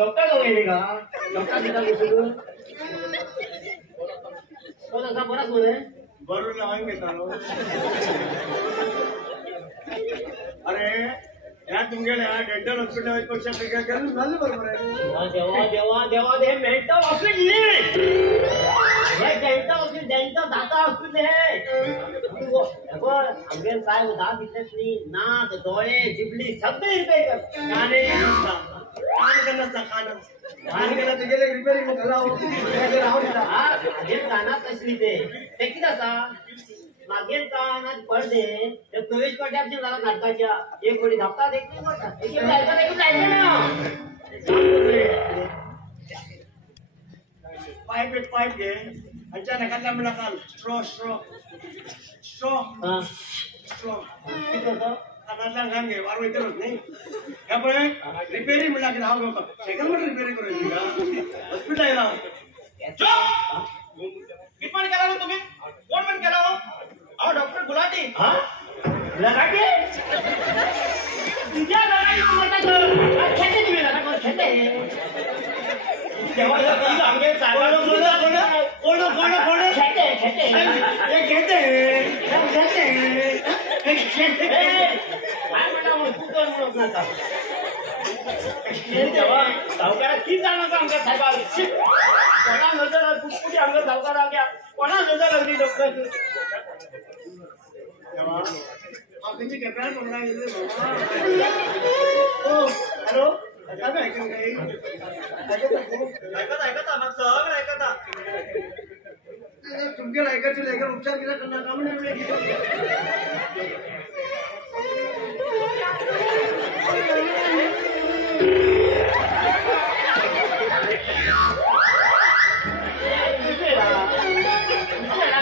doctor जाऊ गेले का डॉक्टर दिला घेऊन तो तसा बराच बोले बरोबर नाही घेता अरे या तुमच्या डेंटल हॉस्पिटल पेक्षा काय करून झालं बरोबर आहे देवा देवा देवा हे मेंटल हॉस्पिटल हे डेंटल हॉस्पिटल डेंटल दाता हॉस्पिटल हे आमगे काय होता दिसत नाक डोळे जिबली सगळे रिपेअर कर काने नसता कान गेला तर गेले रिपेअरिंग घालावं हे काना कसली ते किती असा मागेल का पडदे ते प्रवेश पडल्यापासून झाला नाटकाच्या एक कोणी धापतात एक पाईप एक पाईप घे अचानक मला काल स्ट्रॉ स्ट्रॉ स्ट्रॉ स्ट्रॉ किती होतं कानातला घाम घे वार इतर होत नाही त्यामुळे रिपेअरिंग म्हणला की धाव घेऊ सायकल मध्ये रिपेअरिंग करू का हॉस्पिटल मी पण केला ना तुम्ही कोण पण केला हो अहो डॉक्टर गुलाटी लगाटे तुझ्या खेटे तुम्ही लगा खेटे अंगे कोण कोण कोण खेटे खेटे हे घेते काय म्हणा तू कोण म्हणत नका तेव्हा सावकारा किती जाणार आमच्या साहेबा कोणा नजर कुठकुठी आमच्या सावकारा घ्या कोणा नजर लागली डॉक्टर आपली कॅमेरा पकडा हॅलो ऐकता मग सगळं ऐकता तुमच्या ऐकायचं लेकर उपचार केला करणार का म्हणजे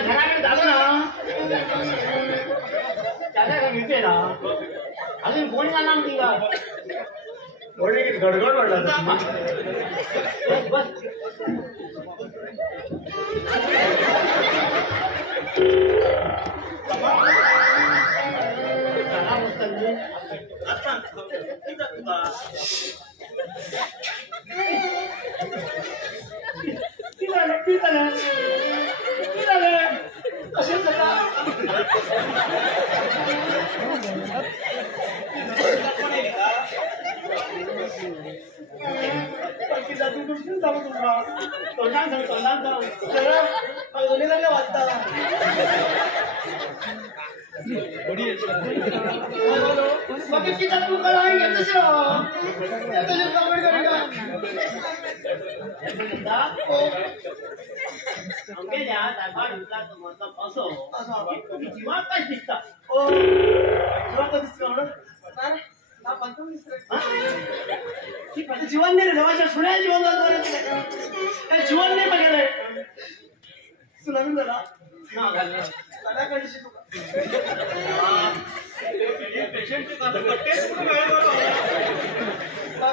घराकडे झालं ना त्याच्या घेते ना अजून कोणी जाणार नाही का गडगड वाढला बस बस जीवन नाही रे सुन्या जीवन जीवन नाही बघायला सुनावी झाला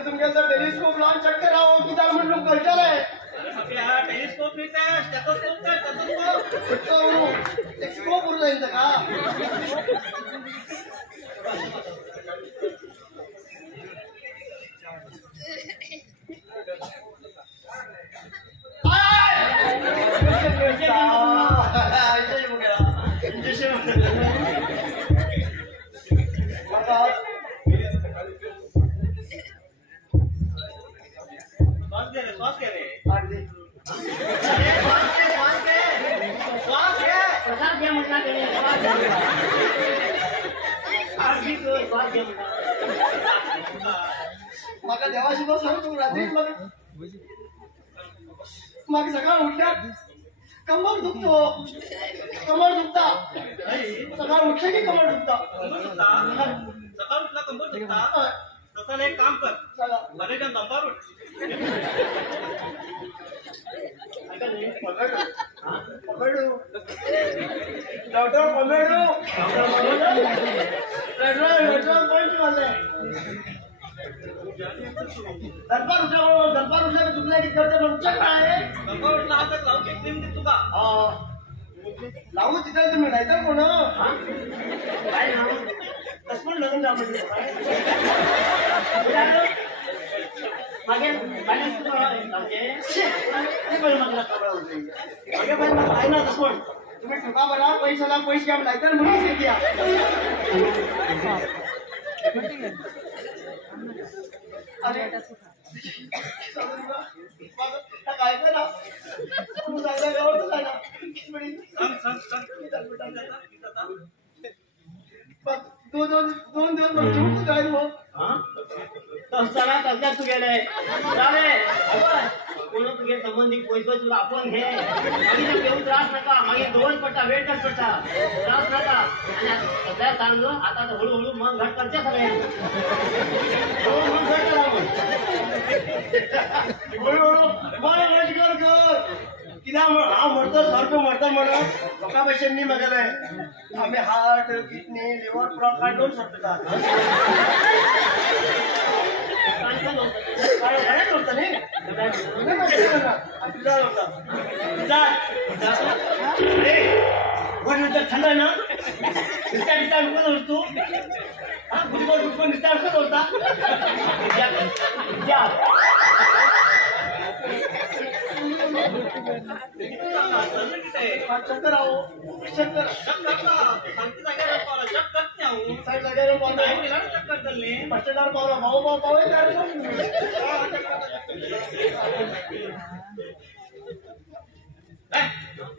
तुमच्या टेलिस्कोप लावून चक्कर राहो की त्या म्हणून कळचाल आहे टेलिस्कोप स्कोप उरू जाईल का मग देवाशी बस सांगतो रात्री मग सकाळ उठल्यात कमर दुखतो कमर दुखता सकाळ उठले की कमर दुखता सकाळ उठला कंबर दुखता लोकांना एक काम कर बरे जण दंबार उठ डॉक्टर पमेडू पंच वाले दरबार उठल्या चुकल्या की करते पण चक्र आहे दंबार उठला हातात लावू की क्रीम देतो का लावू तिथे तुम्ही नाही तर कोण काय नाव तसं लग्न माझी मागे तुम्ही ठोका बरा पैशाला पैसे घ्या लायतर म्हणून द्या अरे काय करा तू जायला व्यवस्थित आहे ना दोन दिवस म्हणजे जाईल हो तसताना तसल्यात तू गेले कोण तुझे संबंधित पैसे तुला आपण घे मागे घेऊन त्रास नका मागे दोन पट्टा वेट पट्टा त्रास नका आणि सध्या सांगलो आता हळूहळू मन घट करते सगळे मन घट हळूहळू मला लष्कर कर कित्याक हांव मरता सारको मरता म्हणून लोकां भशेन म्हागेले आमी हार्ट किडनी लिवर पुरो काडून सोडटा थंड आहे ना निस्ता निस्ता नको तू हा गुडगोड गुडगोड निस्ता नको होता चक्कर आओ चक्कर साइड जाग्यार पावला चक्कर चल्ली बस्टेंडार पावला भाऊ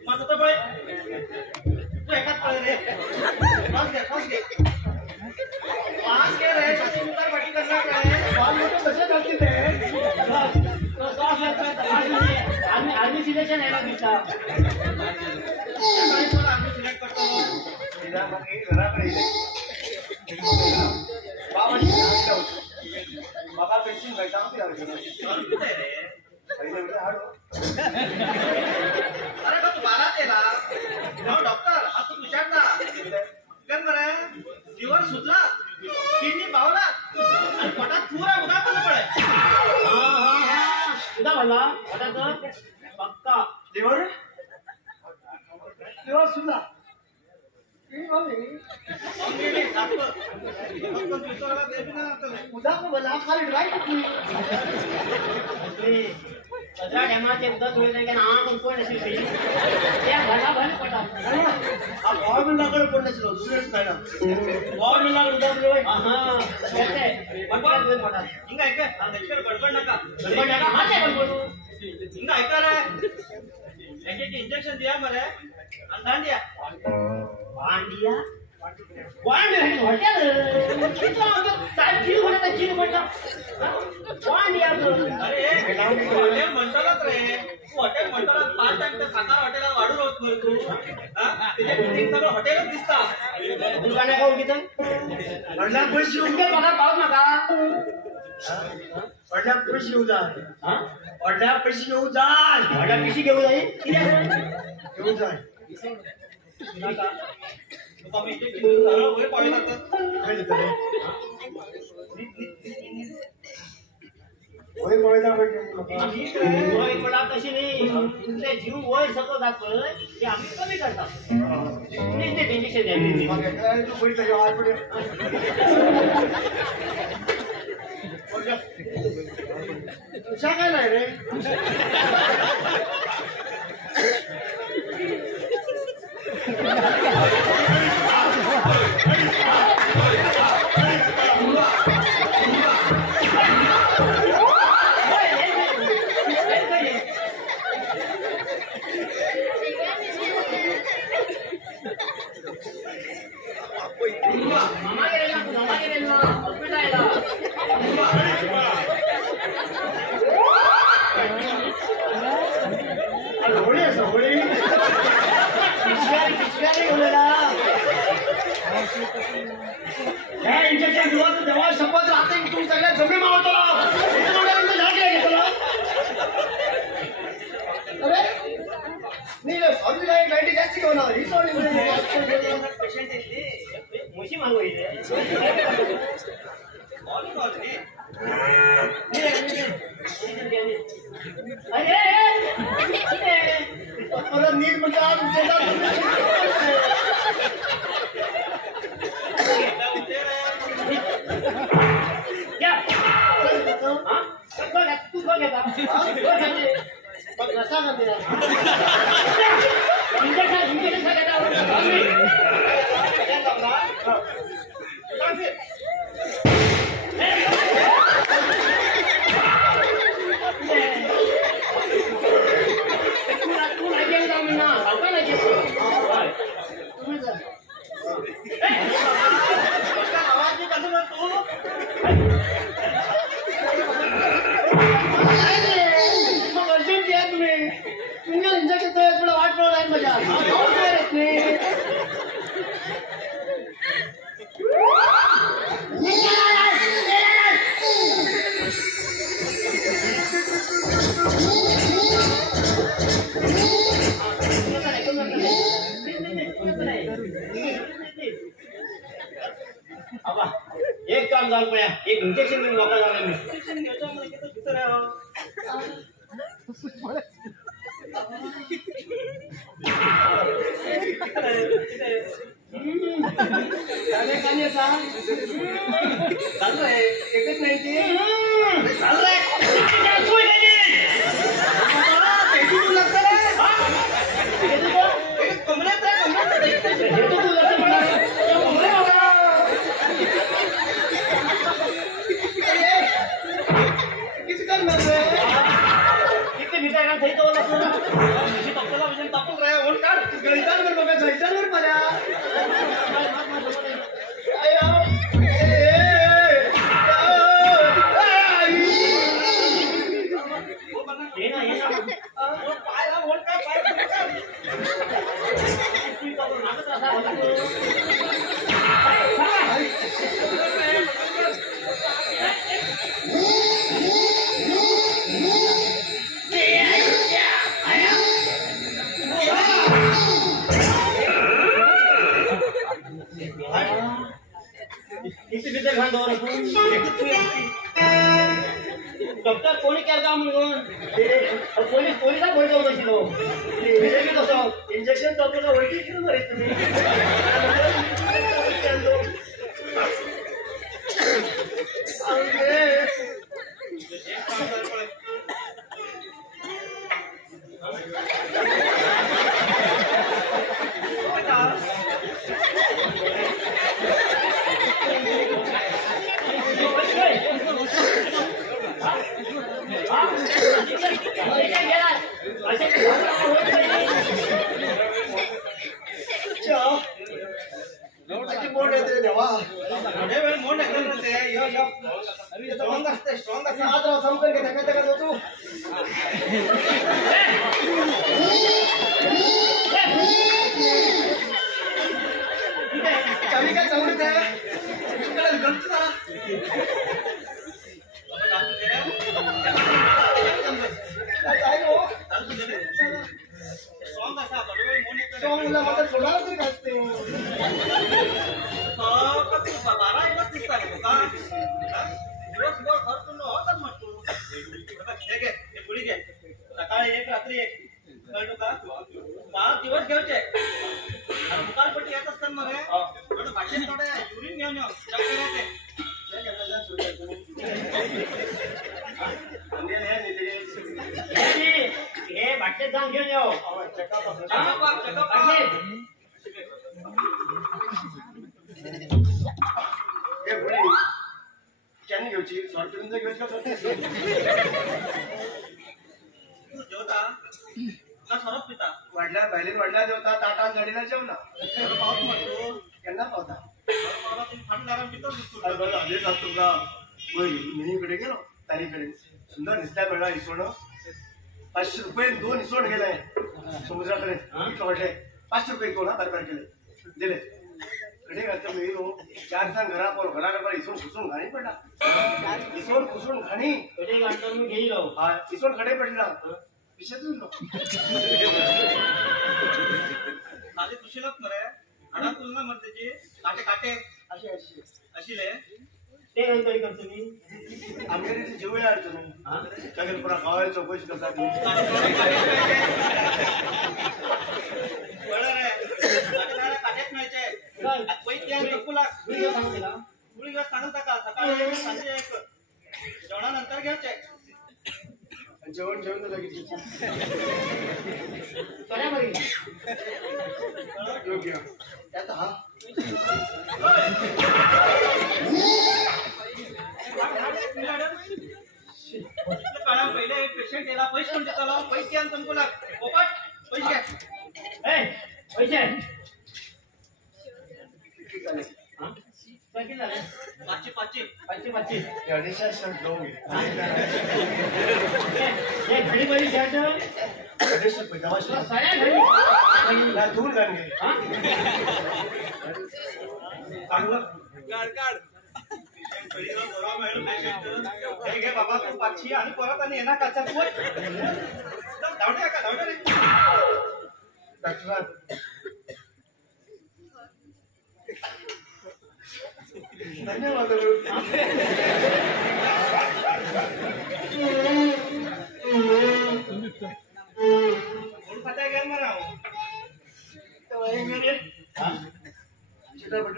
माझं तर पळय तू एकाच पळय रे पास घे पास घे रे कशी मुकार पाठी करणार काय पास मोठे कसे करतील रे आर्मी सिलेक्शन यायला दिसता आम्ही सिलेक्ट करतो बाबा पेन्शन भेटा अरे का तू 12 तेला डॉक्टर हा तू विचारता कर बरं लिव्हर सुधला किडनी पावला आणि पोटात पुरा उदा पण पडे उदा भरला पोटात पक्का लिव्हर सुद्धा उदा मला खाली ड्राय कचरा डेमाचे उदक होईल की ना कोण असेल त्या भला भले पटा हा गव्हर्नमेंटकडे पण नसेल दुसरेच नाही ना गव्हर्नमेंटकडे उदा होय हां येते पटकन दोन पटा हिंग ऐक नेक्स्ट गडबड नका हा नाही गडबडू हिंग ऐका रे एक इंजेक्शन दिया मरे आणि दांडिया वांडिया वांड हॉटेल किती साहेब किलो म्हणता किलो म्हणता वांडिया अरे हॉटेल म्हणतालाच रे तू हॉटेल म्हणताला 5 टाइम तर सातारा हॉटेलात वाढून होत बर तू त्याच्या बिल्डिंग सगळं हॉटेलच दिसता दुकाने का उगीत वडला पैसे येऊ उगीत बघा पाऊस नका वडला पैसे येऊ जा वडला पैसे येऊ जा वडला पिशी घेऊ जाईल येऊ जा तुम्ही इंजेक्शन झालं वय पाळी लागतात वय पळता वय पडा कशी नाही तुमचे जीव वय सगळं जातं ते आम्ही कमी करतात ते इंजेक्शन द्यायचे मग काय तू पैसे घेऊ आज पुढे तुझ्या काय नाही रे इंजेक्शन दिवस तेव्हा शपथ राहते की तुम्ही सगळ्या जमी मावतो अरे नाही सॉरी लाईट जास्त घेऊन ही सॉरी पेशंट येते मुशी मागू परत नीट म्हणजे तू पण रसा का दिला इंजेक्शन वाट पडलाय मजा एक काम झालं पया एक इंजेक्शन देऊन लोकांना झालं मी इंजेक्शन घ्यायचं म्हणजे किती भीतर चालू आहे एकच नाही ते चालू आहे डॉक्टर कोणी केलं म्हणून पोलीस पोलिसांना बोलतो बसलो कसं इंजेक्शन तर तुला ओळखी किती बरे तुम्ही सकाळी एक रात्री एक कळतो का 5 दिवस घ्यायचे दुकानपट्टी येत असतात मग भाषेत थोडं युरिन घेऊन येऊ हे बाटल्यात जाऊन घेऊन येऊ कॅन घेऊची सॉर्टिंग घेऊची जेवता का सरप पिता वाढल्या बायलेन वाढल्या जेवता ताटात गाडीला जेवना पाऊस म्हणतो केन्ना पावता तुम्ही थंड गरम पितो तुमका मिनीकडे गेलो तारीकडे सुंदर दिसता मेळा इसवण 500 रुपये 2 इसवण गेले समुद्राकडे वाटले 500 रुपये कोणा बरोबर केले दिले कडे घालता मी येलो 4 दिवसां घरा पर घराकडे इसवण खुसून घाणी पडला इसवण खुसून घाणी कडे घालता मी गेलो हा इसवण कडे पडला पिशेतून लो आधी तुशीलच मरे आडा तुलना मरतेची काटे काटे अशी अशी अशीले ते तरी करतो मी आमच्या जेवया अडचण सगळे पुरा गावाला चौकशी करतात काटेच मिळायचे गुळी सांगता का सकाळी संजे एक जेवणानंतर घ्यायचे जेवण जेवण लागेल सोन्या बघ योग्य त्यात हा काढा पहिले पेशंट याला पैसे म्हणजे त्याला पैसे आणि तुमकोला पोपट पैसे पैसे किती किती झाले 500 525 गणेशा शर्ट घेऊन घे हे घडी बरी शर्ट गणेश पैजामा तुला साड्या घडी ना दूर घे चांगलं काढ घरी जाऊन बरोबर मिळेल पेशंट हे घे बाबा तू 500 आणि परत आणि येणार काचा तू धावडे का धावडे रे डॉक्टर धन्यवाद पता है मरा चित्रपट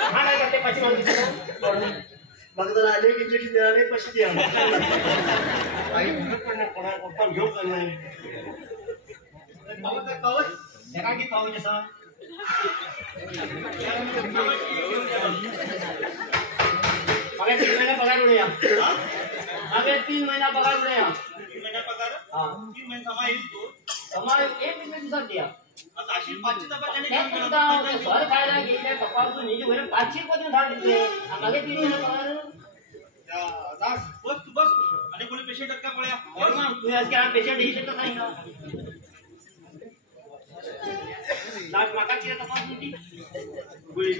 हा काय करते पाठी मग जर आले की इंजेक्शन देणार पैसे द्या काही भरत पण नाही कोणा पण घेऊ का नाही पाऊस जगा की पाहू जसं मग 3 महिना पगार उडे मग 3 महिना पगार उडे 3 महिना पगार हा 3 महिने समा येईल तू समाज 1 दिवसात द्या आता अशी 500 दबाने त्या सर खायला गेले तपासून निजे वरे 500 कोणी धाड दिले मागे 3 महिना पगार दास बस आणि कोणी पेशंट का पळ्या और मग तू आज काय पेशंट येऊ शकत नाही ना लाज माका किती तपासून ती गोळी